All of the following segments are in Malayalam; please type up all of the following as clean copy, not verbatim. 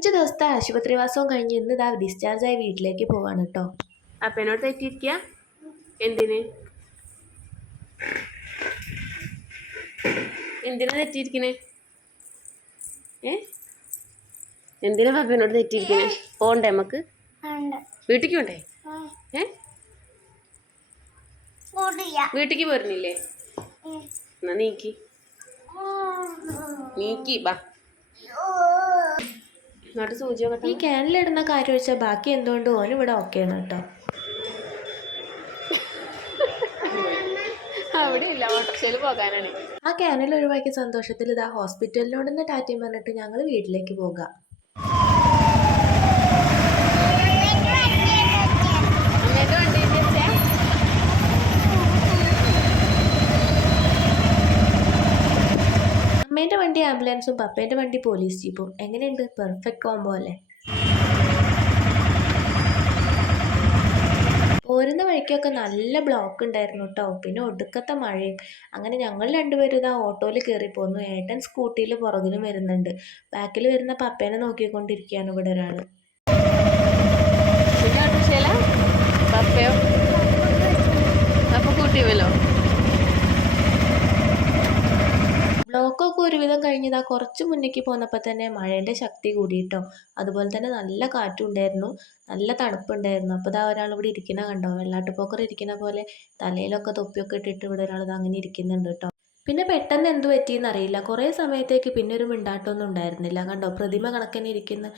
5 ദിവസത്തെ ആശുപത്രിവാസവും കഴിഞ്ഞ് ഇന്ന് ഇതാ ഡിസ്ചാർജായി വീട്ടിലേക്ക് പോവാണ് കേട്ടോ. അപ്പനോട് തെറ്റിയിരിക്കുക. എന്തിനാ തെറ്റിയിരിക്കണേ? എന്തിനാ പപ്പനോട് തെറ്റിയിരിക്കണേ? പോണ്ടേ നമുക്ക്? വീട്ടിക്ക് പോണ്ടേ? വീട്ടിക്ക് പോരുന്നില്ലേ? എന്നാ നീക്കി ബാ. ഈ ക്യാനിലിടുന്ന കാര്യം വെച്ചാൽ ബാക്കി എന്തുകൊണ്ട് ഓനും ഇവിടെ ഓക്കെയാണ് കേട്ടോ. അവിടെ ഇല്ല, ഓട്ടോറിക്ഷയിൽ പോകാനാണ്. ആ ക്യാനിൽ ഒഴിവാക്കിയ സന്തോഷത്തിൽ ഇതാ ഹോസ്പിറ്റലിനോട് തന്നെ ടാറ്റയും പറഞ്ഞിട്ട് ഞങ്ങൾ വീട്ടിലേക്ക് പോകാം. അമ്മേൻ്റെ വണ്ടി ആംബുലൻസും പപ്പേൻ്റെ വണ്ടി പോലീസ് ജീപ്പും. എങ്ങനെയുണ്ട്? പെർഫെക്റ്റ് കോംബോ അല്ലേ? പോരുന്ന വഴിക്കൊക്കെ നല്ല ബ്ലോക്ക് ഉണ്ടായിരുന്നു കേട്ടോ. പിന്നെ ഒടുക്കത്തെ മഴയും. അങ്ങനെ ഞങ്ങൾ രണ്ടുപേരും ഇതാ ഓട്ടോയിൽ കയറി പോന്നു. ഏട്ടൻ സ്കൂട്ടിയിൽ പുറകിലും വരുന്നുണ്ട്. ബാക്കിൽ വരുന്ന പപ്പേനെ നോക്കിക്കൊണ്ടിരിക്കുകയാണ് ഇവിടെ ഒരാൾ. പപ്പയോ അപ്പൊ കൂട്ടിയല്ലോ. ബ്ലോക്കൊക്കെ ഒരുവിധം കഴിഞ്ഞതാ കുറച്ച് മുന്നേക്ക് പോന്നപ്പോൾ തന്നെ മഴേൻ്റെ ശക്തി കൂടിയിട്ടോ. അതുപോലെ തന്നെ നല്ല കാറ്റും ഉണ്ടായിരുന്നു, നല്ല തണുപ്പുണ്ടായിരുന്നു. അപ്പോൾ ഇതാ ഒരാൾ ഇവിടെ ഇരിക്കുന്ന കണ്ടോ, വെള്ളാട്ടുപോക്കർ ഇരിക്കുന്ന പോലെ തലയിലൊക്കെ തൊപ്പിയൊക്കെ ഇട്ടിട്ട് ഇവിടെ ഒരാൾ അങ്ങനെ ഇരിക്കുന്നുണ്ട് കേട്ടോ. പിന്നെ പെട്ടെന്ന് എന്ത് പറ്റിയെന്ന് അറിയില്ല, കുറേ സമയത്തേക്ക് പിന്നെ ഒരു മിണ്ടാട്ടമൊന്നും ഉണ്ടായിരുന്നില്ല. കണ്ടോ, പ്രതിമ കണക്കിന് ഇരിക്കുന്നു.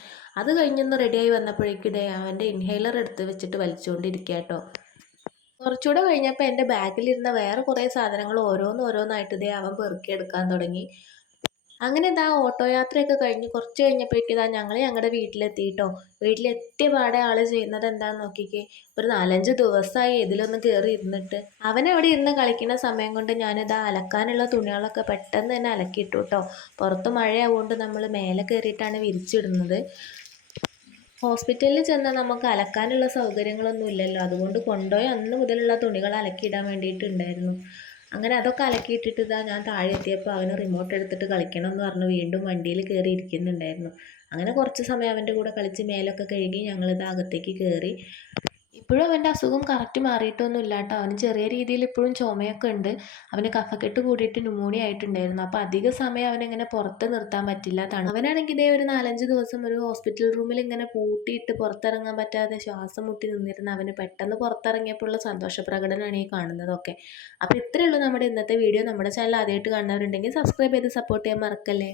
അത് കഴിഞ്ഞൊന്ന് റെഡിയായി വന്നപ്പോഴേക്കും ഇതേ അവൻ്റെ ഇൻഹേലർ എടുത്ത് വെച്ചിട്ട് വലിച്ചുകൊണ്ടിരിക്കുക കേട്ടോ. കുറച്ചുകൂടെ കഴിഞ്ഞപ്പോൾ എൻ്റെ ബാഗിലിരുന്ന വേറെ കുറേ സാധനങ്ങൾ ഓരോന്നായിട്ട് ഇതേ അവൻ പെറുക്കിയെടുക്കാൻ തുടങ്ങി. അങ്ങനെ ഇതാ ഓട്ടോ യാത്രയൊക്കെ കഴിഞ്ഞ് കുറച്ച് കഴിഞ്ഞപ്പോഴേക്കും ഇതാ ഞങ്ങൾ ഞങ്ങളുടെ വീട്ടിലെത്തിയിട്ടോ. വീട്ടിലെത്തിയ പാടെ ആൾ ചെയ്യുന്നത് എന്താണെന്ന് നോക്കിക്കേ. ഒരു 4-5 ദിവസമായി ഇതിലൊന്ന് കയറി ഇരുന്നിട്ട്. അവനവിടെ ഇരുന്ന് കളിക്കുന്ന സമയം കൊണ്ട് ഞാനിതാ അലക്കാനുള്ള തുണികളൊക്കെ പെട്ടെന്ന് തന്നെ അലക്കിയിട്ടു കേട്ടോ. പുറത്ത് മഴയാവുകൊണ്ട് നമ്മൾ മേലെ കയറിയിട്ടാണ് വിരിച്ചിടുന്നത്. ഹോസ്പിറ്റലിൽ ചെന്നാൽ നമുക്ക് അലക്കാനുള്ള സൗകര്യങ്ങളൊന്നും ഇല്ലല്ലോ. അതുകൊണ്ട് കൊണ്ടുപോയി അന്ന് മുതലുള്ള തുണികൾ അലക്കിയിടാൻ വേണ്ടിയിട്ടുണ്ടായിരുന്നു. അങ്ങനെ അതൊക്കെ അലക്കിയിട്ടിട്ട് ഇതാ ഞാൻ താഴെ എത്തിയപ്പോൾ അവന് റിമോട്ട് എടുത്തിട്ട് കളിക്കണം എന്ന് പറഞ്ഞ് വീണ്ടും വണ്ടിയിൽ കയറി ഇരിക്കുന്നുണ്ടായിരുന്നു. അങ്ങനെ കുറച്ച് സമയം അവൻ്റെ കൂടെ കളിച്ച് മേലൊക്കെ കഴുകി ഞങ്ങളിത് അകത്തേക്ക് കയറി. ഇപ്പോഴും അവൻ്റെ അസുഖം കറക്റ്റ് മാറിയിട്ടൊന്നും ഇല്ല കേട്ടോ. അവന് ചെറിയ രീതിയിൽ ഇപ്പോഴും ചുമയൊക്കെ ഉണ്ട്. അവന് കഫക്കെട്ട് കൂടിയിട്ട് ന്യൂമോണിയ ആയിട്ടുണ്ടായിരുന്നു. അപ്പോൾ അധിക സമയം അവനെങ്ങനെ പുറത്ത് നിർത്താൻ പറ്റില്ല. അവനാണെങ്കിൽ ഇതേ ഒരു 4-5 ദിവസം ഒരു ഹോസ്പിറ്റൽ റൂമിൽ ഇങ്ങനെ പൂട്ടിയിട്ട് പുറത്തിറങ്ങാൻ പറ്റാതെ ശ്വാസം മുട്ടി നിന്നിരുന്ന അവന് പെട്ടെന്ന് പുറത്തിറങ്ങിയപ്പോഴുള്ള സന്തോഷ പ്രകടനമാണ് ഈ കാണുന്നതൊക്കെ. അപ്പോൾ ഇത്രയേ ഉള്ളൂ നമ്മുടെ ഇന്നത്തെ വീഡിയോ. നമ്മുടെ ചാനൽ ആദ്യമായിട്ട് കാണുന്നവരുണ്ടെങ്കിൽ സബ്സ്ക്രൈബ് ചെയ്ത് സപ്പോർട്ട് ചെയ്യാൻ മറക്കല്ലേ.